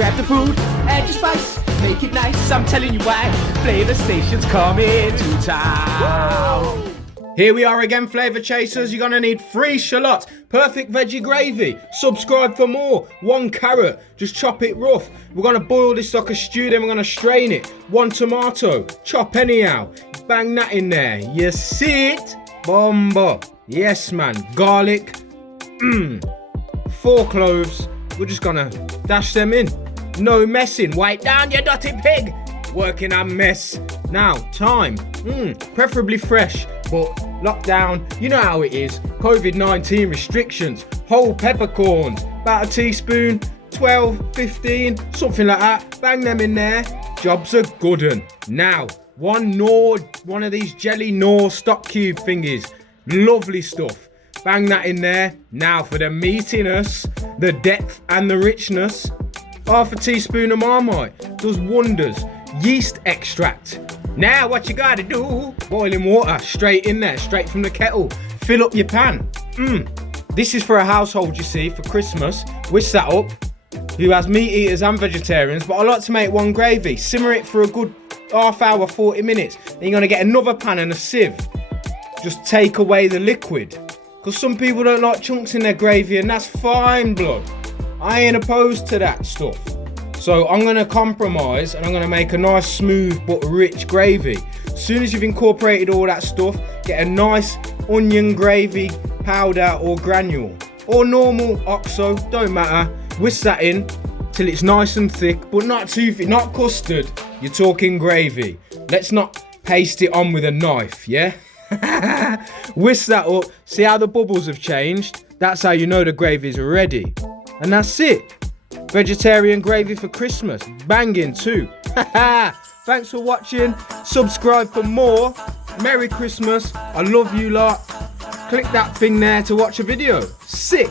Grab the food, add your spice, make it nice. I'm telling you why. Flavor Station's coming to town. Here we are again, Flavour Chasers. You're going to need 3 shallots, perfect veggie gravy. Subscribe for more. 1 carrot, just chop it rough. We're going to boil this like a stew, then we're going to strain it. 1 tomato, chop anyhow. Bang that in there. You see it? Bomba. Yes, man. Garlic. 4 cloves. We're just going to dash them in. No messing. Wipe down, you dirty pig. Working a mess. Now, thyme. Preferably fresh, but lockdown, you know how it is. COVID-19 restrictions. Whole peppercorns, about a teaspoon, 12, 15, something like that. Bang them in there. Job's a good un. Now, one of these jelly Knorr stock cube thingies. Lovely stuff. Bang that in there. Now for the meatiness, the depth and the richness. Half a teaspoon of Marmite. Does wonders. Yeast extract. Now what you gotta do, boiling water straight in there, straight from the kettle. Fill up your pan. This is for a household, you see, for Christmas. Whisk that up. Who has meat eaters and vegetarians, but I like to make one gravy. Simmer it for a good half hour, 40 minutes. Then you're gonna get another pan and a sieve. Just take away the liquid. Because some people don't like chunks in their gravy, and that's fine, blood. I ain't opposed to that stuff. So I'm going to compromise and I'm going to make a nice smooth but rich gravy. As soon as you've incorporated all that stuff, get a nice onion gravy powder or granule. Or normal OXO, don't matter. Whisk that in till it's nice and thick, but not too thick, not custard. You're talking gravy. Let's not paste it on with a knife, yeah? Whisk that up, see how the bubbles have changed? That's how you know the gravy's ready. And that's it. Vegetarian gravy for Christmas. Banging too. Thanks for watching. Subscribe for more. Merry Christmas. I love you lot. Click that thing there to watch a video. Sick.